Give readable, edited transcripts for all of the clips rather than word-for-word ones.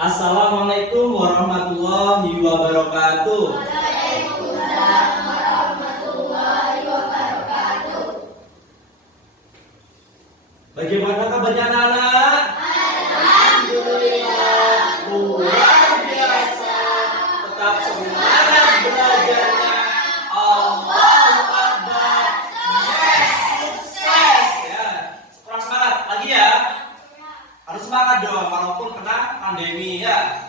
Assalamualaikum warahmatullahi wabarakatuh. Waalaikumsalam warahmatullahi wabarakatuh. Bagaimana kabarnya anak-anak? Alhamdulillah. Luar biasa. Tetap semangat belajarnya. Allahu Akbar. Yes, sukses ya. Kurang semangat lagi ya. Harus semangat dong walaupun kena pandemi ya.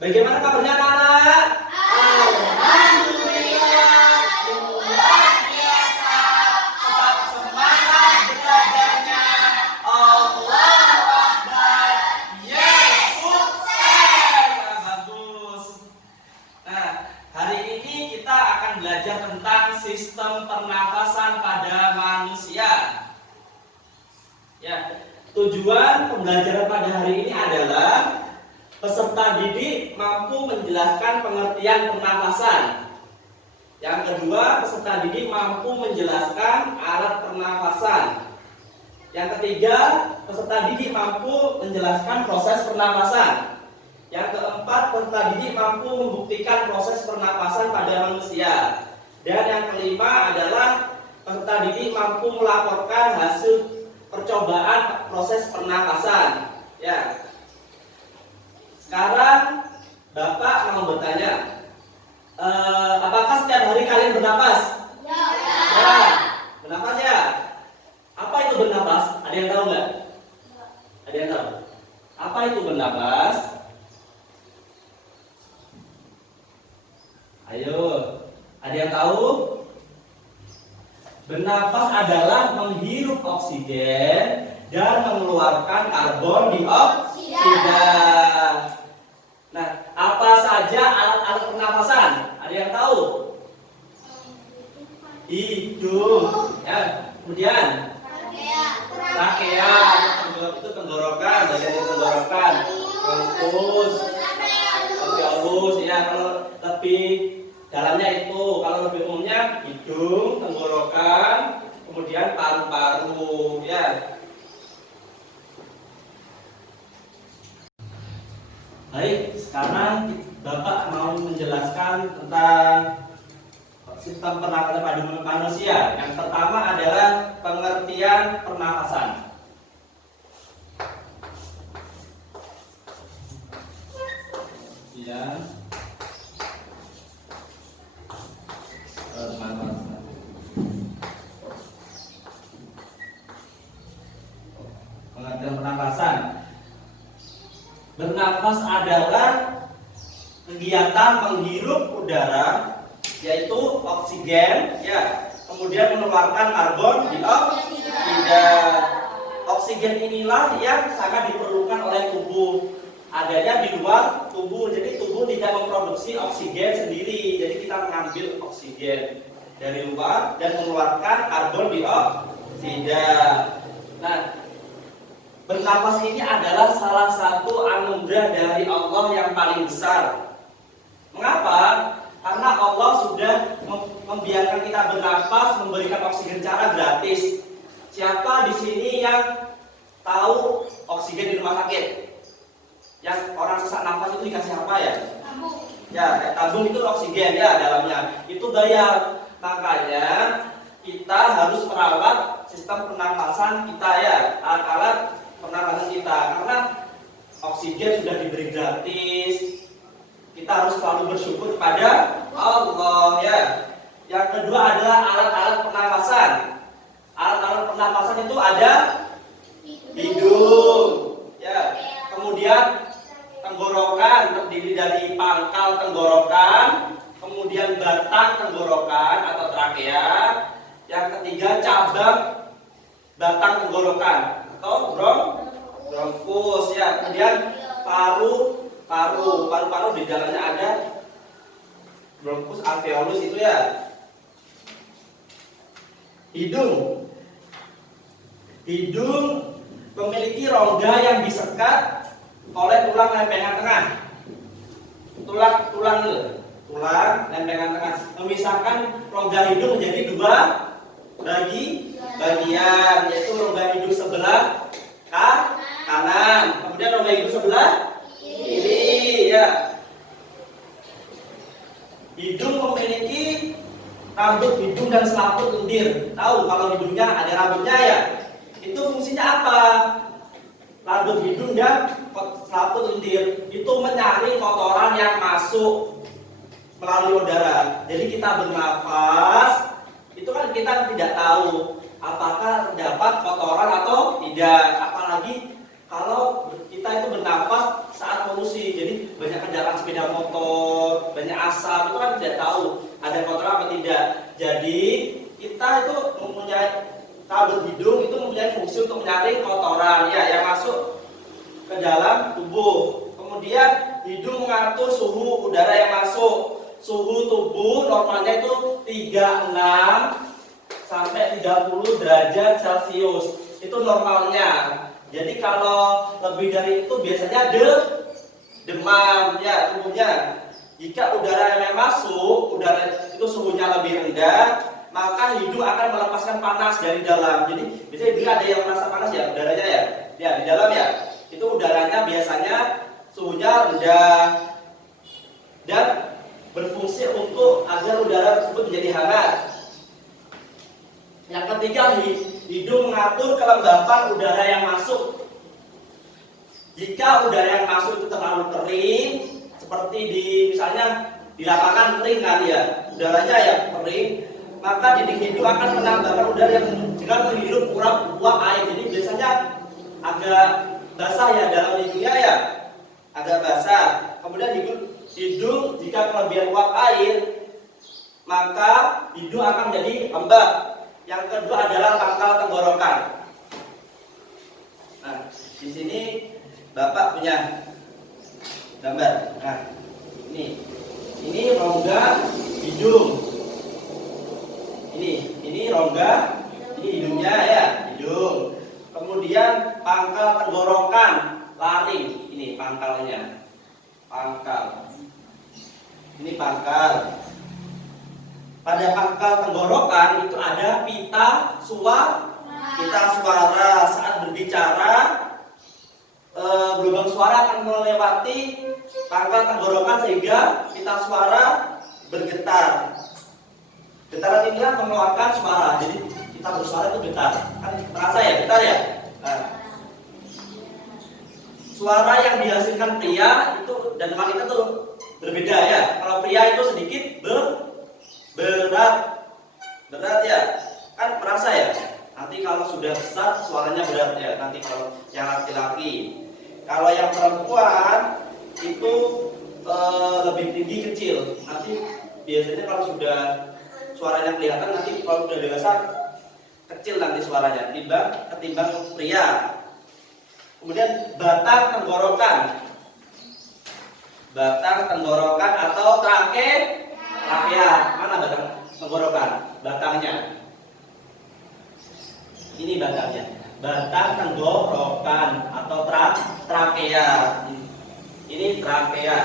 Bagaimana kabarnya anak-anak? Alhamdulillah. Luar biasa. Tetap semangat belajarnya. Allahu Akbar. Yes, sukses. Nah, bagus. Nah, hari ini kita akan belajar tentang sistem pernafasan pada manusia. Ya, tujuan pembelajaran pada hari ini adalah peserta didik mampu menjelaskan pengertian pernafasan. Yang kedua, peserta didik mampu menjelaskan alat pernafasan. Yang ketiga, peserta didik mampu menjelaskan proses pernafasan. Yang keempat, peserta didik mampu membuktikan proses pernafasan pada manusia. Dan yang kelima adalah peserta didik mampu melaporkan hasil percobaan proses pernafasan. Ya. Sekarang Bapak mau bertanya, apakah setiap hari kalian bernapas? Ya. Bernapas ya. Apa itu bernapas? Ada yang tahu nggak? Ada yang tahu? Apa itu bernapas? Ayo, ada yang tahu? Bernapas adalah menghirup oksigen dan mengeluarkan karbon dioksida. Nah, apa saja alat-alat pernapasan? Ada yang tahu? Hidung, ya. Kemudian trakea, itu tenggorokan, bagian tenggorokan, bronkus, alveolus, ya. Kalau lebih dalamnya itu, kalau lebih umumnya hidung, tenggorokan, kemudian paru-paru, ya. Baik, sekarang Bapak mau menjelaskan tentang sistem pernafasan pada manusia. Yang pertama adalah pengertian pernafasan. Ya. Pengertian pernafasan. Bernafas adalah kegiatan menghirup udara, yaitu oksigen, ya, kemudian mengeluarkan karbon dioksida. Oksigen inilah yang sangat diperlukan oleh tubuh. Adanya di luar tubuh, jadi tubuh tidak memproduksi oksigen sendiri. Jadi kita mengambil oksigen dari luar dan mengeluarkan karbon dioksida. Nah, bernafas ini adalah salah satu anugerah dari Allah yang paling besar. Mengapa? Karena Allah sudah membiarkan kita bernafas, memberikan oksigen secara gratis. Siapa di sini yang tahu oksigen di rumah sakit? Yang orang sesak nafas itu dikasih apa ya? Tabung. Ya, tabung itu oksigen ya dalamnya. Itu bayar. Makanya kita harus merawat sistem pernafasan kita ya, alat-alat pernafasan kita, karena oksigen sudah diberi gratis. Kita harus selalu bersyukur kepada Allah ya. Yang kedua adalah alat-alat pernafasan. Alat-alat pernafasan itu ada hidung, ya. Kemudian tenggorokan terdiri dari pangkal tenggorokan, kemudian batang tenggorokan atau trakea. Yang ketiga cabang batang tenggorokan atau bronkus ya. Kemudian paru-paru di dalamnya ada bronkus, alveolus itu ya. Hidung memiliki rongga yang disekat oleh tulang lempengan tengah. Tulang lempengan tengah memisahkan rongga hidung menjadi dua bagian, yaitu rongga hidung sebelah kanan, kemudian dua hidung sebelah kiri, ya. Hidung memiliki rambut hidung dan selaput lendir. Tahu kalau hidungnya ada rambutnya ya? Itu fungsinya apa? Rambut hidung dan selaput lendir itu menyaring kotoran yang masuk melalui udara. Jadi kita bernafas, itu kan kita tidak tahu apakah terdapat kotoran atau tidak. Apalagi kalau kita itu bernafas saat polusi, jadi banyak kendaraan sepeda motor, banyak asap, itu kan tidak tahu ada kotoran atau tidak. Jadi kita itu mempunyai rambut hidung itu mempunyai fungsi untuk menyaring kotoran ya yang masuk ke dalam tubuh. Kemudian hidung mengatur suhu udara yang masuk. Suhu tubuh normalnya itu 36 sampai 30 derajat Celcius. Itu normalnya. Jadi kalau lebih dari itu biasanya demam ya tubuhnya. Jika udara yang masuk, udara itu suhunya lebih rendah, maka hidung akan melepaskan panas dari dalam. Jadi biasanya bila ada yang merasa panas ya udaranya ya. Ya di dalam ya. Itu udaranya biasanya suhunya rendah dan berfungsi untuk agar udara tersebut menjadi hangat. Yang ketiga, hidung mengatur kelembapan udara yang masuk. Jika udara yang masuk itu terlalu kering, seperti misalnya di lapangan kering kan ya, udaranya yang kering, maka dinding hidung akan menambahkan udara yang dengan menghirup uap air. Jadi biasanya agak basah ya dalam hidungnya ya, agak basah. Kemudian hidung jika kelebihan uap air, maka hidung akan menjadi lembab. Yang kedua adalah pangkal tenggorokan. Nah, di sini Bapak punya gambar. Nah, ini rongga hidung. Ini rongga, ini hidungnya ya, hidung. Kemudian pangkal tenggorokan, laring. Ini pangkalnya. Pangkal. Ini pangkal. Pada pangkal tenggorokan itu ada pita suara. Saat berbicara, gelombang suara akan melewati pangkal tenggorokan sehingga pita suara bergetar. Getaran ini mengeluarkan suara. Jadi kita bersuara itu getar. Kan terasa ya getar ya. Nah, suara yang dihasilkan pria itu dan wanita tuh berbeda ya. Kalau pria itu sedikit berat ya, kan merasa ya. Nanti kalau sudah besar suaranya berat ya. Nanti kalau yang laki-laki, kalau yang perempuan itu lebih tinggi kecil. Nanti biasanya kalau sudah suaranya kelihatan, nanti kalau sudah dewasa kecil nanti suaranya ketimbang pria. Kemudian batang tenggorokan atau trakea. Mana batang tenggorokan? Batangnya. Ini batangnya. Batang tenggorokan atau trakea. Ini trakea.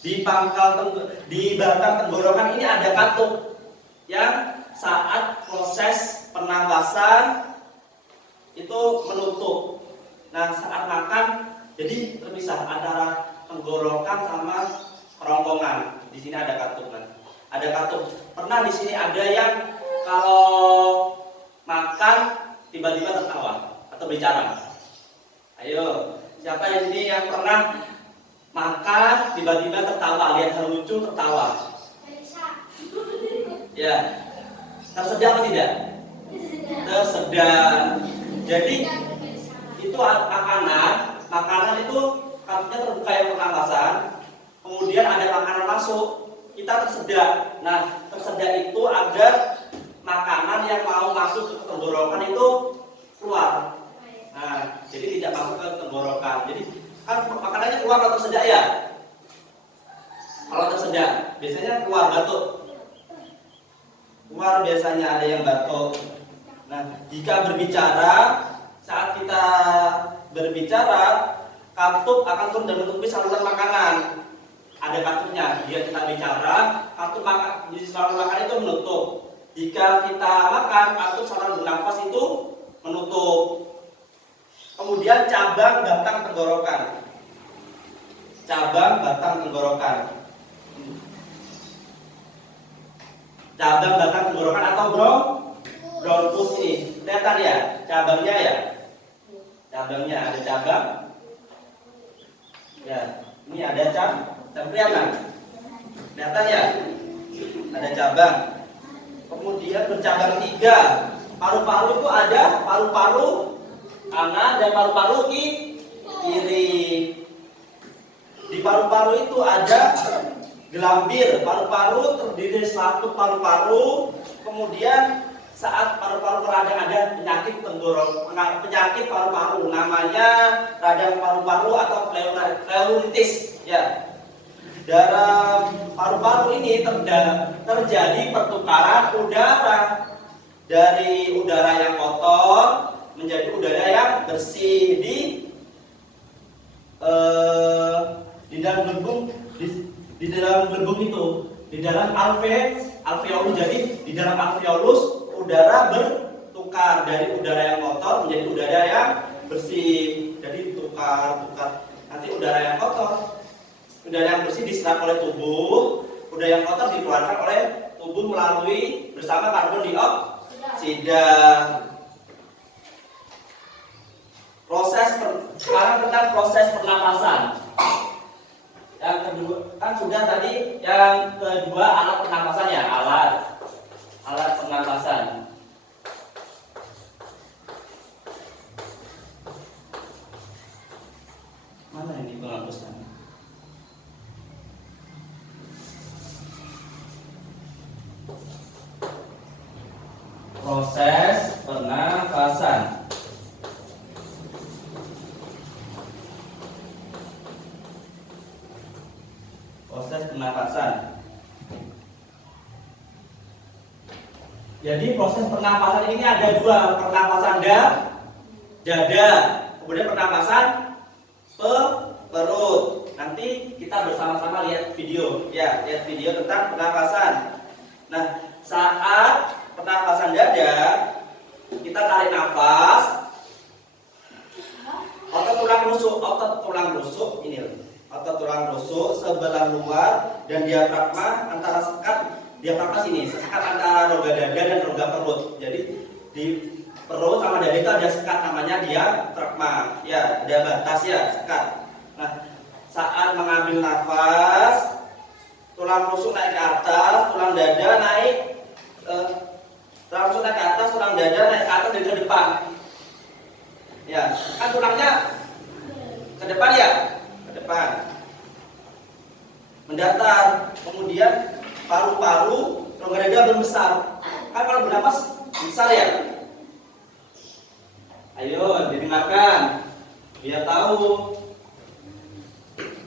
Di batang tenggorokan ini ada katup yang saat proses pernafasan itu menutup. Nah, saat makan jadi terpisah antara tenggorokan sama kerongkongan. Di sini ada katup kan. Ada katup. Pernah di sini ada yang kalau makan tiba-tiba tertawa atau bicara. Ayo, siapa di sini yang pernah makan tiba-tiba tertawa, lihat hal lucu tertawa? Ya. Tersedak atau tidak? Tersedak. Jadi itu makanan itu katanya terbuka yang pernafasan, kemudian ada makanan masuk, kita tersedak. Nah, tersedak itu agar makanan yang mau masuk ke tenggorokan itu keluar. Nah, jadi tidak masuk ke tenggorokan. Jadi kan makanannya keluar kalau tersedak ya. Kalau tersedak biasanya keluar batuk. Keluar biasanya ada yang batuk. Nah, jika berbicara, saat kita berbicara, katup akan turun dan menutupi saluran makanan. Ada katupnya. Jika kita bicara, katup di saluran makanan itu menutup. Jika kita makan atau saluran bernafas itu menutup. Kemudian cabang batang tenggorokan. Cabang batang tenggorokan. Cabang batang tenggorokan atau bronkus ini. Kelihatan ya cabangnya ya. Cabangnya ada cabang. Ya, ini ada cabang kelihatan. Kelihatan ya? Ada cabang. Kemudian bercabang 3. Paru-paru itu ada paru-paru kanan dan paru-paru kiri. Di paru-paru itu ada gelambir. Paru-paru terdiri dari satu paru-paru. Kemudian saat paru-paru radang ada penyakit penyakit paru-paru, namanya radang paru-paru atau pleuritis. Ya. Dalam paru-paru ini terjadi pertukaran udara dari udara yang kotor menjadi udara yang bersih di dalam gelembung di dalam gelembung itu, di dalam alveolus. Jadi di dalam alveolus udara bertukar dari udara yang kotor menjadi udara yang bersih. Jadi tukar. Nanti udara yang kotor, udara yang bersih diserap oleh tubuh, udara yang kotor dikeluarkan oleh tubuh melalui bersama karbon dioksida. Sekarang tentang proses pernapasan. Yang kedua kan sudah tadi, yang kedua alat pernapasan ya, alat pernapasan. Mana ini penghapusnya? Proses pernapasan. Proses pernapasan. Jadi proses pernapasan ini ada dua, pernapasan dada, kemudian pernapasan perut. Nanti kita bersama-sama lihat video, ya, lihat video tentang pernapasan. Nah, saat pernapasan dada, kita tarik nafas, otot tulang rusuk ini, otot tulang rusuk sebelah luar dan diafragma antara diafragma sini, sekat antara rongga dada dan rongga perut. Jadi di perut sama dada itu ada sekat namanya diafragma. Ya, ada batas ya, sekat. Nah, saat mengambil nafas, tulang rusuk naik ke atas, tulang dada naik tulang rusuk naik ke atas, tulang dada naik ke atas dan ke depan. Ya, kan tulangnya ke depan ya, ke depan. Mendatar, kemudian paru-paru, rongga dada membesar. Kan kalau bernapas besar ya. Ayo didengarkan biar tahu.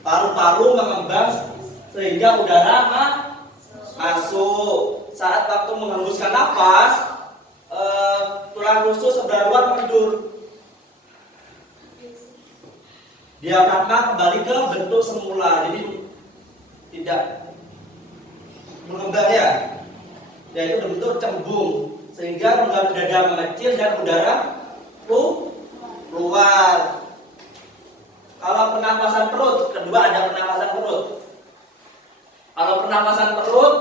Paru-paru mengembang sehingga udara masuk. Saat waktu menghembuskan nafas, tulang rusuk sebelah luar mengendur. Diafragma kembali ke bentuk semula, jadi tidak mengembang ya, yaitu berbentuk cembung, sehingga rongga dada mengecil dan udara keluar. Kalau pernapasan perut, kedua ada pernapasan perut. Kalau pernapasan perut,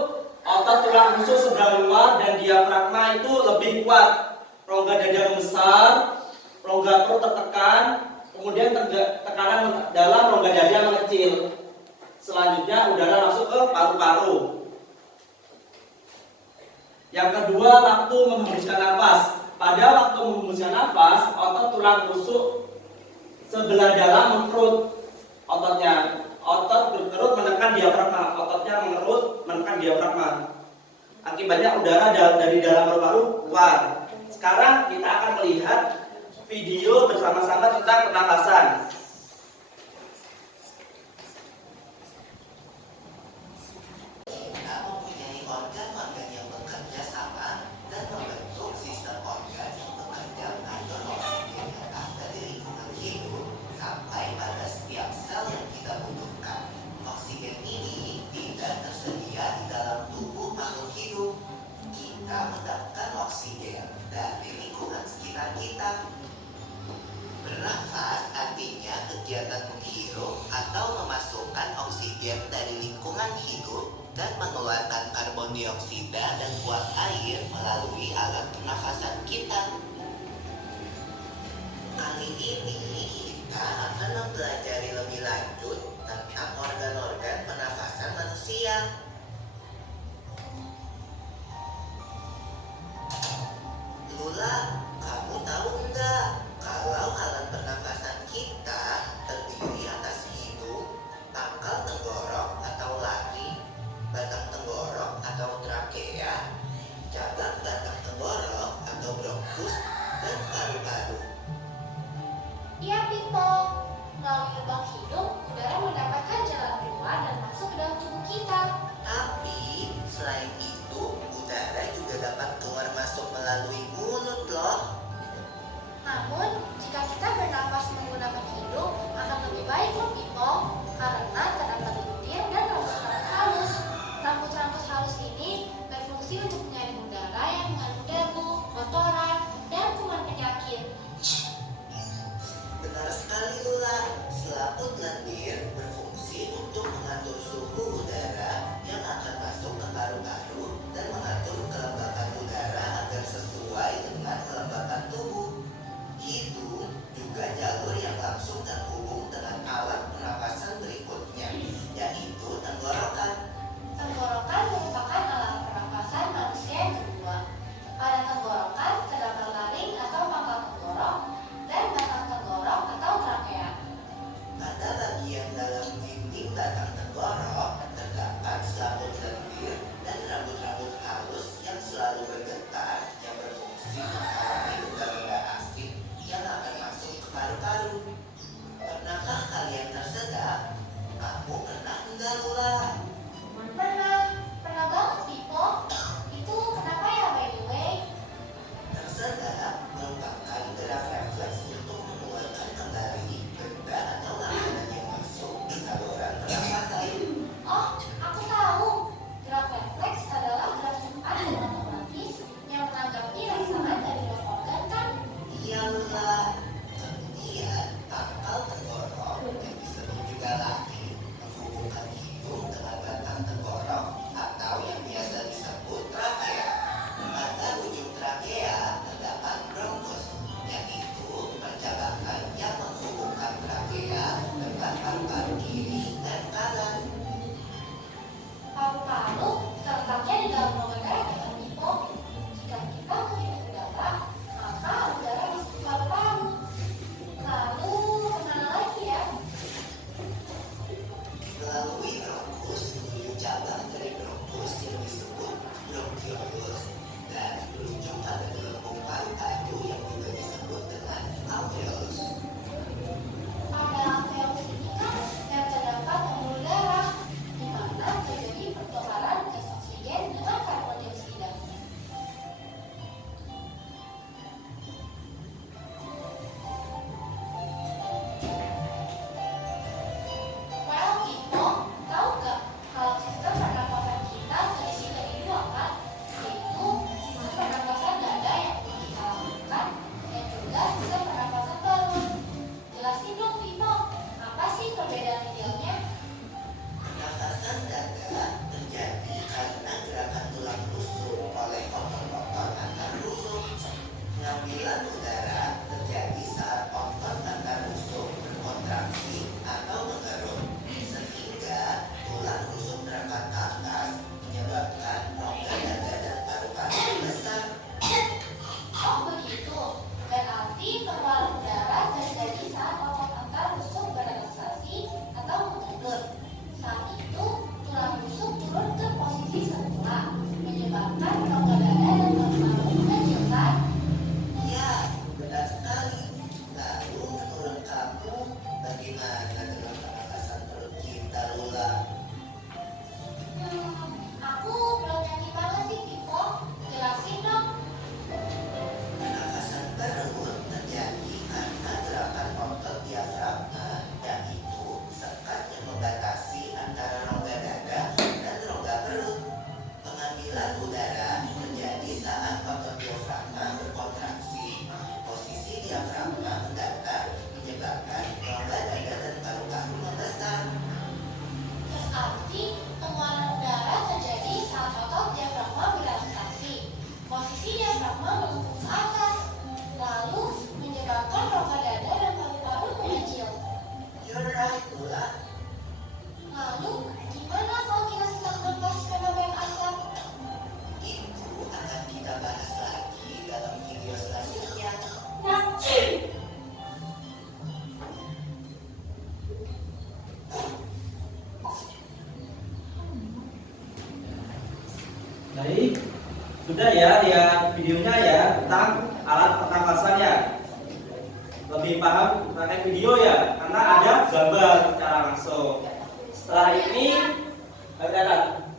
otot tulang rusuk sebelah luar dan diafragma itu lebih kuat. Rongga dada membesar, rongga perut tertekan, kemudian tekanan dalam rongga dada mengecil. Selanjutnya udara masuk ke paru-paru. Yang kedua, waktu menghembuskan nafas. Pada waktu menghembuskan nafas, otot tulang rusuk sebelah dalam mengerut ototnya. Otot berkerut menekan diafragma. Ototnya mengerut menekan diafragma. Akibatnya udara dari dalam paru-paru keluar. Sekarang kita akan melihat video bersama-sama tentang pernapasan. Oksigen ini tidak tersedia di dalam tubuh makhluk hidup. Kita Sudah ya lihat videonya ya tentang alat pernapasan ya. Lebih paham pakai video ya karena ada gambar secara langsung. Setelah ini kelihatan.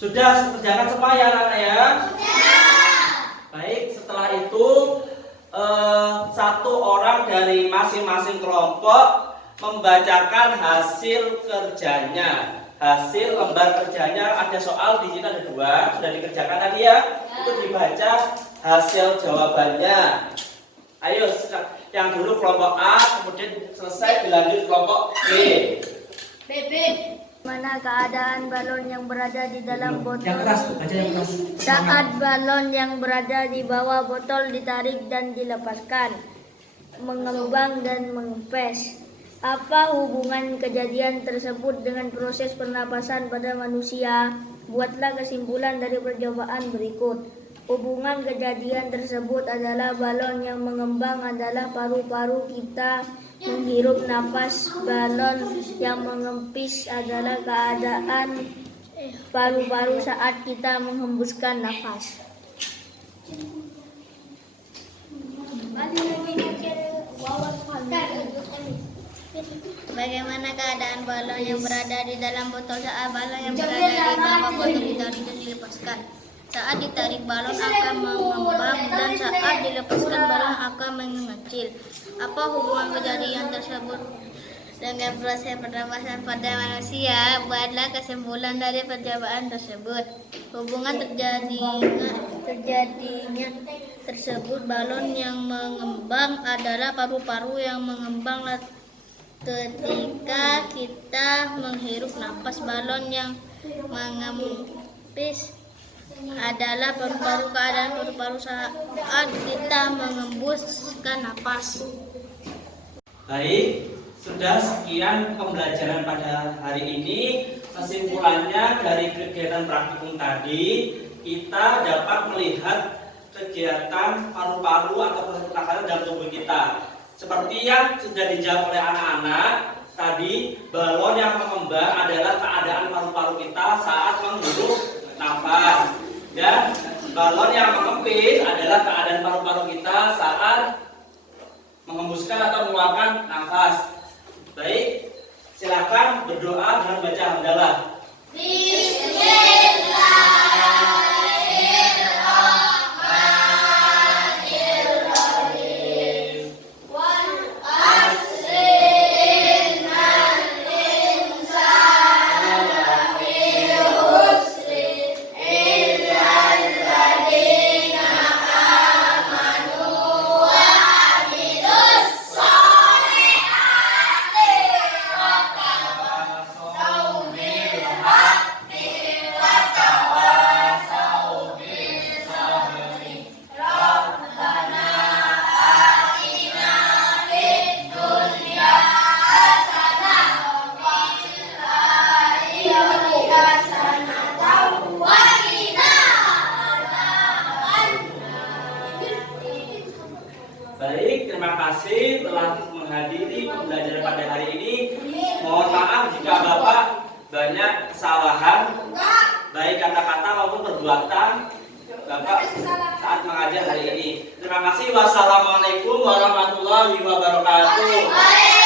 Sudah kerjakan semua ya anak-anak ya? Baik, setelah itu satu orang dari masing-masing kelompok membacakan hasil kerjanya. Hasil lembar kerjanya ada soal di sini ada 2, sudah dikerjakan tadi ya? Itu dibaca hasil jawabannya. Ayo, yang dulu kelompok A, kemudian selesai dilanjut kelompok B. BB. Mana keadaan balon yang berada di dalam botol? Yang keras, baca yang keras. Saat balon yang berada di bawah botol ditarik dan dilepaskan, mengembang dan mengempes. Apa hubungan kejadian tersebut dengan proses pernapasan pada manusia? Buatlah kesimpulan dari percobaan berikut. Hubungan kejadian tersebut adalah balon yang mengembang adalah paru-paru kita menghirup napas, balon yang mengempis adalah keadaan paru-paru saat kita menghembuskan nafas. Bagaimana keadaan balon yang berada di dalam botol saat balon yang berada di bawah botol ditarik dan dilepaskan? Saat ditarik balon akan mengembang dan saat dilepaskan balon akan mengecil. Apa hubungan kejadian tersebut dengan proses pernapasan pada manusia? Buatlah kesimpulan dari percobaan tersebut. Hubungan terjadinya tersebut balon yang mengembang adalah paru-paru yang mengembang ketika kita menghirup napas, balon yang mengempis adalah paru-paru, keadaan paru-paru saat kita mengembuskan napas. Baik, sudah sekian pembelajaran pada hari ini. Kesimpulannya dari kegiatan praktikum tadi, kita dapat melihat kegiatan paru-paru atau proses pernafasan dalam tubuh kita. Seperti yang sudah dijawab oleh anak-anak, tadi balon yang mengembang adalah keadaan paru-paru kita saat menghirup nafas, dan balon yang mengempis adalah keadaan paru-paru kita saat mengembuskan atau mengeluarkan nafas. Baik, silakan berdoa dan baca hamdalah. Baik, terima kasih telah menghadiri pembelajaran pada hari ini. Mohon maaf jika Bapak banyak kesalahan, baik kata-kata maupun perbuatan Bapak saat mengajar hari ini. Terima kasih. Wassalamualaikum warahmatullahi wabarakatuh.